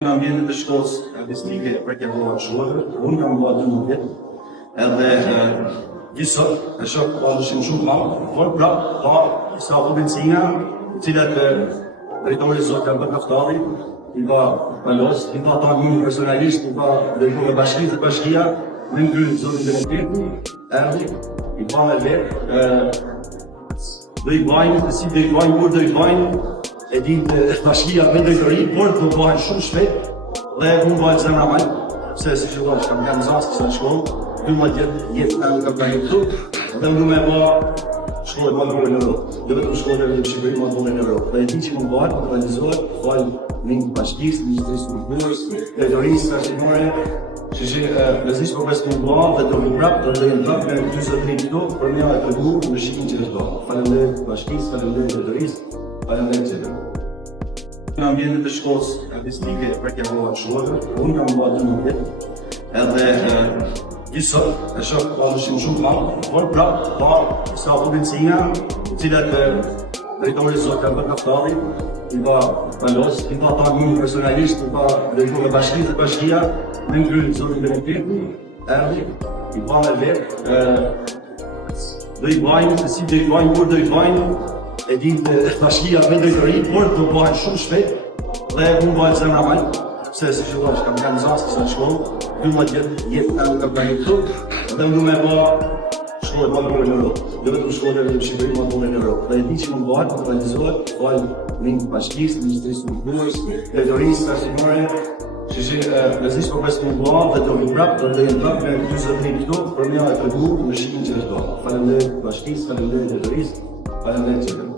Në ambientet e shkollës artistike për kërkuar shkollë, unë kam bërë 12 vjet, edhe gjithsot e shoh shumë madh, por prapë ka disa potencina, të cilat drejtori zot kanë bërë kaftari, i ka palos, i ka tanë personalisht, i ka drejtuar bashkinë të bashkia, me ngrynë zotin Benedikti, erdhi, i pa me vetë, do i bajnë, si do i bajnë, kur do i bajnë, e din të bashkia me drejtori, por të bëhen shumë shpejt dhe unë bëhen zëna majtë, se si që dosh, kam kanë zasë kësa shkollë, 12 jetë në kam ka jetu, dhe unë me bë shkollë më të në Europë, dhe vetëm shkollë në Shqipëri më të në Europë. Dhe e di që më bëhen, të realizohet, falë një bashkisë, Ministrisë Kulturës, drejtorisë arsimore, që lezish për pesë më bëhen dhe të më prapë të lejnë prapë me 23 kilo për mja e përdu në shikin që është do. Faleminderit bashkisë, faleminderit drejtorisë. Në ambientet e shkollës artistike për kërkuar shkollë, unë kam bërë 12 vjet, edhe gjithsot e shoh shumë madh, por prapë ka disa potencina, të cilat drejtori zot kanë bërë kaftari, i ka palos, i ka tanë personalisht, i ka drejtuar bashkinë të bashkia, me ngrynë zotin Benedikti, erdhi, i pa me vetë, do i bajnë, si do i bajnë, kur do i bajnë, e din të bashkia me drejtori, por të bëhen shumë shpejt dhe unë bëhen zëna majtë, se si që dosh, kam kanë zasë kësa shkollë, 12 jetë në kam ka jetu, dhe unë me bë shkollë më të në Europë, dhe vetëm shkollë në Shqipëri më të në Europë. Dhe e di që më bëhen, të realizohet, falë një bashkisë, Ministrisë Kulturës, drejtorisë arsimore, që lezish për pesë më bëhen dhe të më prapë, të lejnë prapë me 23 kilo për mja e përdu në shikin që është do. Faleminderit bashkisë, faleminderit drejtorisë, faleminderit që